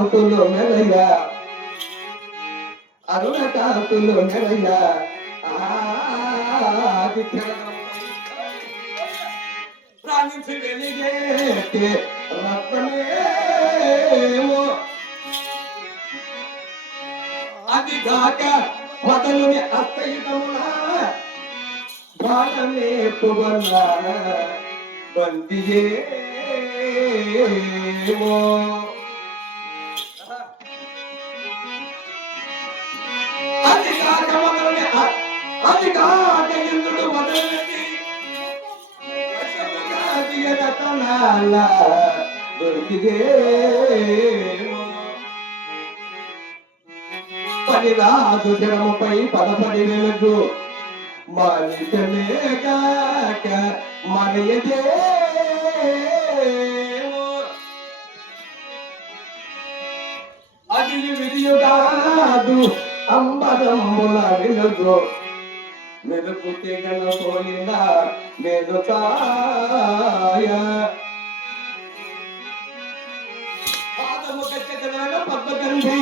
కాంతులు మెలయ అరుణ కాంతులు మెలయ ప్రాణించి వెలిగేటి రత్నమేమో అది కాక మొదలుని అస్తయుతమున బాణమే పుగల బందియేమో అది కాక మొదలుని అది కాక ఇంద్రుడు మొదలుని రతనాల బందియేమో పనిరాజు జనముపై 10 వెలుగు మనిషమే కాక మనయదేమో అది విధియుగాదు అంబరముల వెలుగు మెరుపు తెగల పోలిన మెరుతాయ పాదము గచ్చగలన పద్మగంధి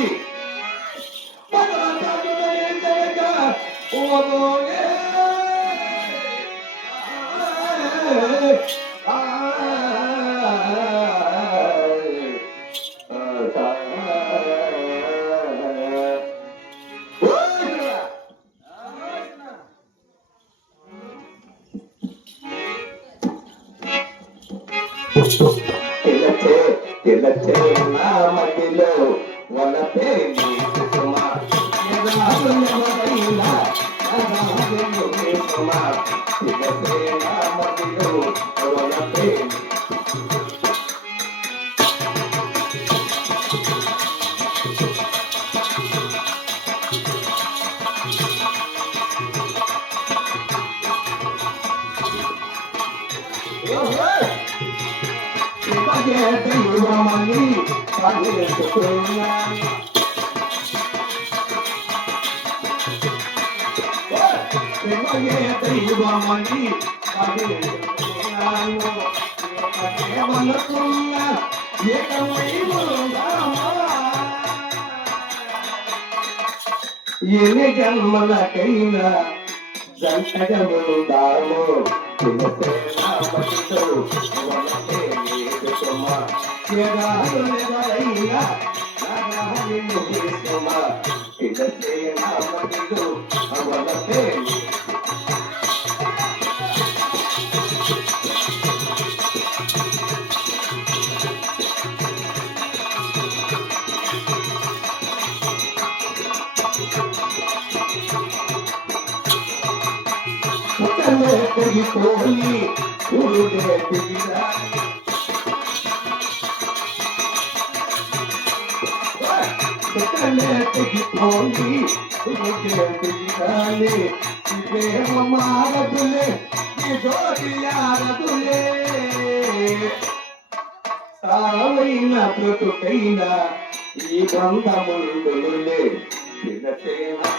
తిలచే నా మదిలో వలపే సుమా తిలచే నా మదిలో వలపే దైవమని పలుకుతున్నాను దైవమని పలుకుతున్నాను ఏమనుకున్నా ఏకమై ఎన్ని జన్మలకైనా జంటగా ఉందాము తెగిపోయి ఊరే దిగిరాని తెగిపోయి ఊరే దిగిరాని ప్రేమ మారదులే జోడి ఆరదులే సావైన బ్రతుకైన ఈ బంధముందులే తినసేనా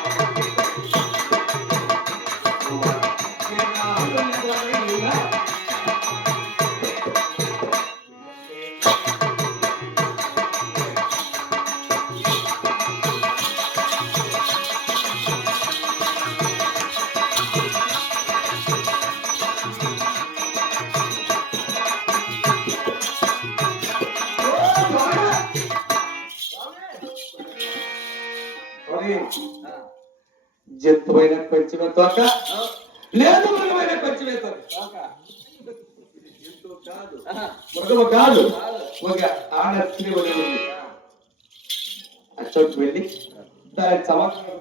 జంతువైన కొంచెమే తోక లేదు మృగమైన కొంచెమే తోక మృగము కాదు ఒక ఆడ స్త్రీ వలె ఉంది అచ్చోకి వెళ్ళి దానికి సమాచారం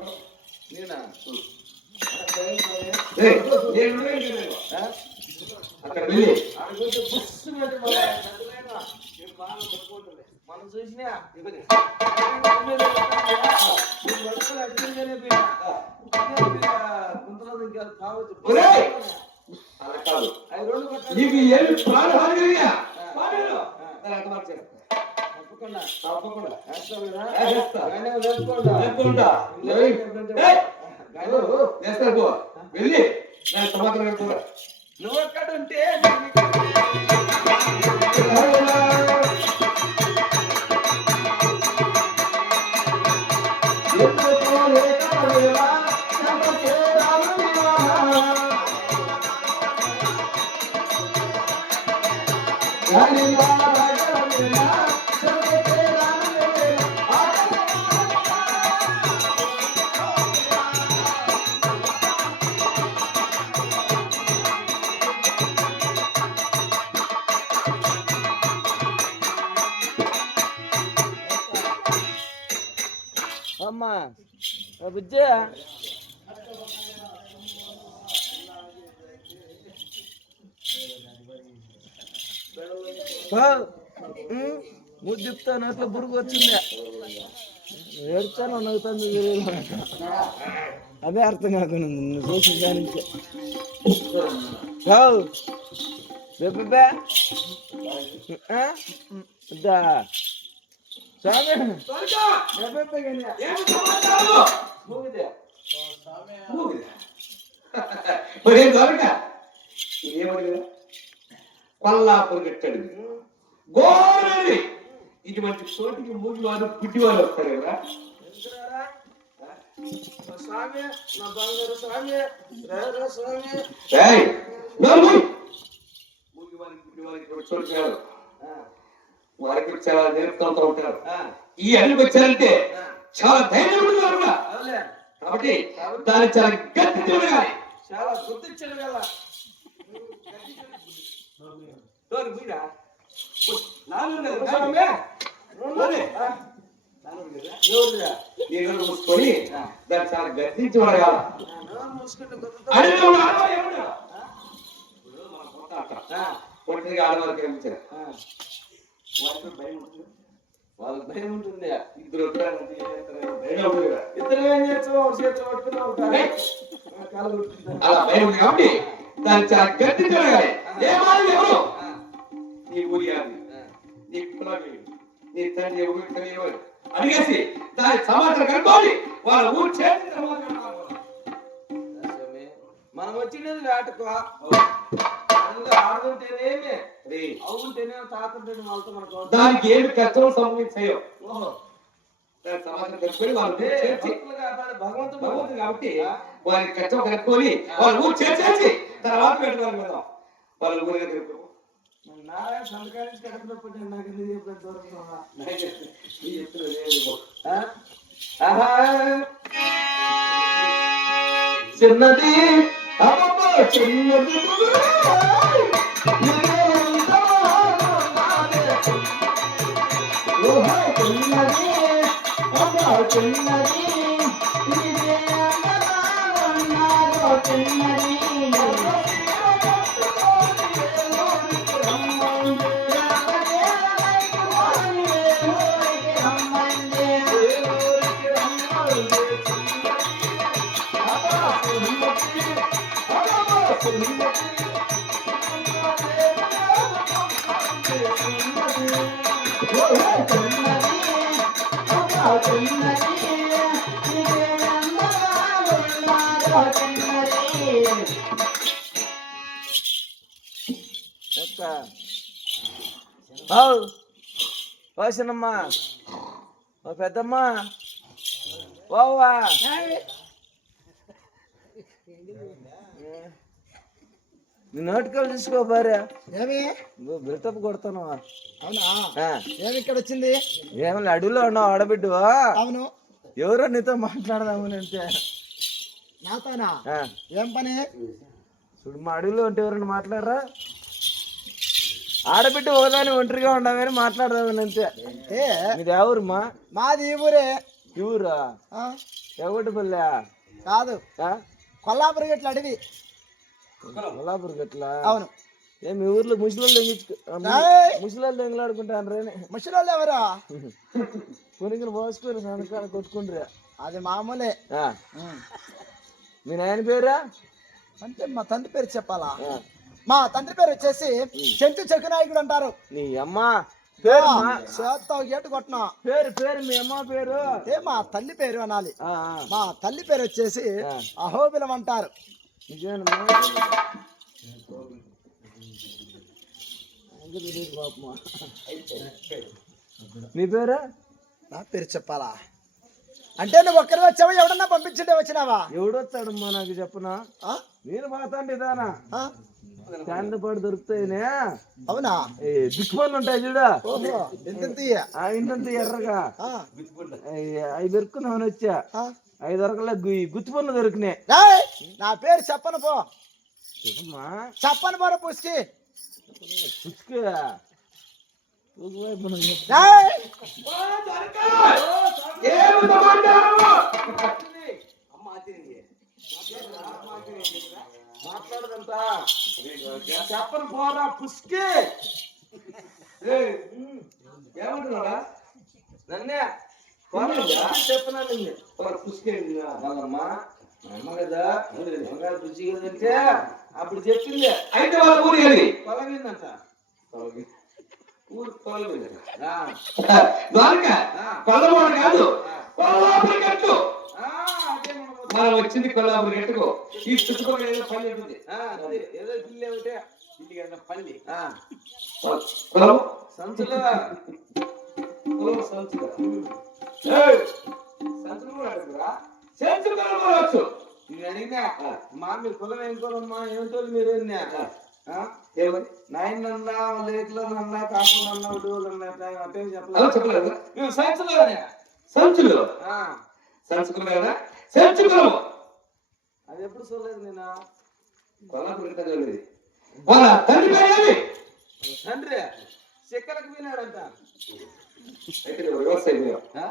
అక్కడ వెళ్ళి మనం చూసినా నీకు ఏమి ప్రాణహాని తప్పకుండా వెళ్ళి దాని సమాధానం నువ్వు అక్కడ ఉంటే ఎందుకో లేకపోయేవా చెంతకే రానునివా రానివా రాగలవేలా చెంతకే రానునివేలా అమ్మా బుజ్జే ముద్దు చెప్తాను అట్లా పురుగు వచ్చిందే ఏడుతాను నవ్వుతాను అదే అర్థం కాకుండా నువ్వు చూసిన దాని నుంచి చెప్పే కొల్లాపురం కట్టాడు గోరది ఇటువంటి చోటికి మూడు వారు పుట్టి వారు వస్తారు కదా స్వామి నా బంగారు స్వామి స్వామి చోటు కాదు వారికి చాలా నేర్పుతూ ఉంటారు ఈ అడిగి వచ్చారంటే చాలా ధైర్యం ఉంటుంది కూడా కాబట్టి దాన్ని చాలా గట్టి తిరగాలి చాలా గుర్తించడం కదా మూసుకొని దాన్ని చాలా గట్టించి వాడగాల ఒంటరిగా ఆడవాళ్ళకి కనిపించారు వాళ్ళకి భయం ఉంటుంది ఇద్దరు ఇద్దరు ఏం చేస్తావు చేతులు పట్టుకున్నావు అలా భయం ఉంది కాబట్టి దాన్ని చాలా గట్టి తిరగాలి ఏమాలి ఎవరు నీ ఊరి నీ కులామి నీ తండ్రి ఎవరు అడిగేసి దాని సమాచారం కనుక్కోవాలి వాళ్ళ ఊరు చేసి మనం వచ్చినది వేటకు ఆడుతుంటేనేమి అవుంటేనే తాకుంటేనే వాళ్ళతో మనకు దానికి ఏమి కష్టం సంభవించాయో దాని సమాచారం కనుక్కొని వాళ్ళు భగవంతుడు కాబట్టి వారికి కష్టం కనుక్కొని వాళ్ళ ఊరు చేసేసి తర్వాత పెట్టుకోవాలి కదా వాళ్ళ ఊరిగా తిరుగుతాం నారాయణ సంతకానికి కడపడప్పుడు నాకు ఎందుకు చెప్పారు చిన్నది చిన్నది చిన్నది చిన్నమ్మా పెద్దమ్మా వావా నీ నోటికలు తీసుకో భార్య బిల్టప్ కొడతాను అవునా ఏమి ఇక్కడ వచ్చింది ఏమన్నా అడవిలో ఉన్నావు ఆడబిడ్డువా అవును ఎవరో నీతో మాట్లాడదామని అంటే నాతోనా ఏం పని చూడు మా అడవిలో ఉంటే ఎవరైనా మాట్లాడరా ఆడబిడ్డ ఒకదాని ఒంటరిగా ఉండమని మాట్లాడదామని అంతే మీది ఎవరుమా మాది ఈ ఊరే ఈ ఊరా ఎవటి పల్లె కాదు కొల్లాపురం గట్ల అడవి కొల్లాపురం గట్ల అవును ఏ మీ ఊర్లో ముసలి ముసలి ఎంగలాడుకుంటాను రేని ముసలి ఎవరా కొనుక్కుని పోసుకొని సంతకాలు కొట్టుకుంటారా అది మామూలే మీ నాయన పేరా అంటే మా తండ్రి పేరు చెప్పాలా మా తండ్రి పేరు వచ్చేసి చెంచు చెక్కునాయకుడు అంటారు నీ అమ్మ పేరు ఏటు కొట్టినా పేరు పేరు మీ అమ్మ పేరు మా తల్లి పేరు అనాలి మా తల్లి పేరు వచ్చేసి అహోబిలం అంటారు నీ పేరు నా పేరు చెప్పాలా అంటే నువ్వు ఒక్కరి వచ్చావా ఎవడన్నా పంపించుంటే వచ్చినావా? ఎవడొచ్చాడమ్మా నాకు చెప్పనా? ఆ? నేను మాతాండి దానా ఆ? స్టాండ్ పాటు దొరుకుతాయినే. అవునా? దిక్కుమల్లు ఉంటాయి చూడ, ఓహో ఎంత ఇంతంత ఎర్రగా ఆ? అవి దొరుకున్నామని వచ్చా. ఆ? అవి దొరకలే, గుత్తి పనులు దొరికినాయి. రేయ్, నా పేరు చెప్పను పో, చెప్పమ్మా. చెప్పను పోరా పుష్కి. పుచ్చుకు రేయ్, ఏమి సమాచారం? అమ్మ ఆశ్చర్యండి. మాట్లాడదంతా చెప్పను పోరా పుష్కి. ఏయ్, ఏమంటున్నారా? నన్నే చెప్పనా నిన్ను పుష్కేండినా? వాళ్ళమ్మా అమ్మ కదా బంగారు బుజ్జి కదంటే అప్పుడు చెప్పింది. అయితే వాళ్ళ ఊరు ఏది? పొలగిందంట. ఊరు తొలగింది. ఆ, ద్వారక ఆ. కొల్లవాడు కాదు, కొల్లాపురి గట్టు. అదే మనం మనం వచ్చింది కొల్లాపురి గట్టుకు. ఈ చుట్టుపక్కల ఏదో పల్లి ఉంటుంది. అదే ఏదో పిల్లి ఒకటే పల్లి ఆ, కులం సంచులు కులం సంచులు. ఏయ్, సంచులు కూడా అడుగురా? సంచులు కనుగొనవచ్చు. నేను అడిగినా మా మీరు కులం ఏం కులమ్మా ఏమిటో మీరు అన్నా. ఏమని? నాయనన్నా లేట్లో నన్నా కాకుండా అన్నా అంటే అలా చెప్పలేదు. చెప్పలేదు. మేము సంచులు సంచులు సంచులు కదా, సంచులు కులము. అది ఎప్పుడు చూడలేదు నేను. కొల్లాపురి గట్టు చదివేది. వాళ్ళ తండ్రి పేరు ఏమి? తండ్రి చెక్కలకు వినాడంట. అయితే నువ్వు వ్యవసాయం చేయవు. ఆ?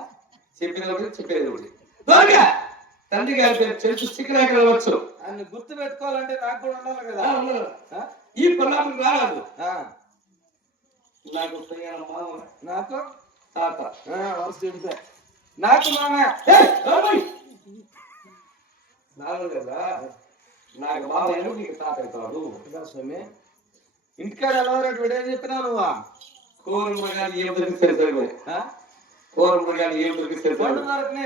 చెప్పేది ఒకటి, చెప్పేది ఒకటి. ద్వారక తండ్రి గారి పేరు చెరుకు చిక్కరాక వెళ్ళవచ్చు. ఆయన గుర్తు పెట్టుకోవాలంటే నాకు కూడా ఉండాలి కదా. ఆ? ఈ కొల్లాపురికి రారాదు. ఆ, నాకు పెయ్యాల మామ నాకు తాత. వరుస చెడితే నాకు మామే. ఏయ్, ఏయ్! నాలుగు కదా, నాకు మామ అయినా నీకు తాత అవుతాడు. స్వామి ఇంటికాడ ఎలా విడేం చెప్పినావు నువ్వా? కోరు మగాని ఏం దొరికితే సరిపోయి, ఆ? కోరు మగాని ఏం దొరికితే పండు సరిపోయి. దొరకనే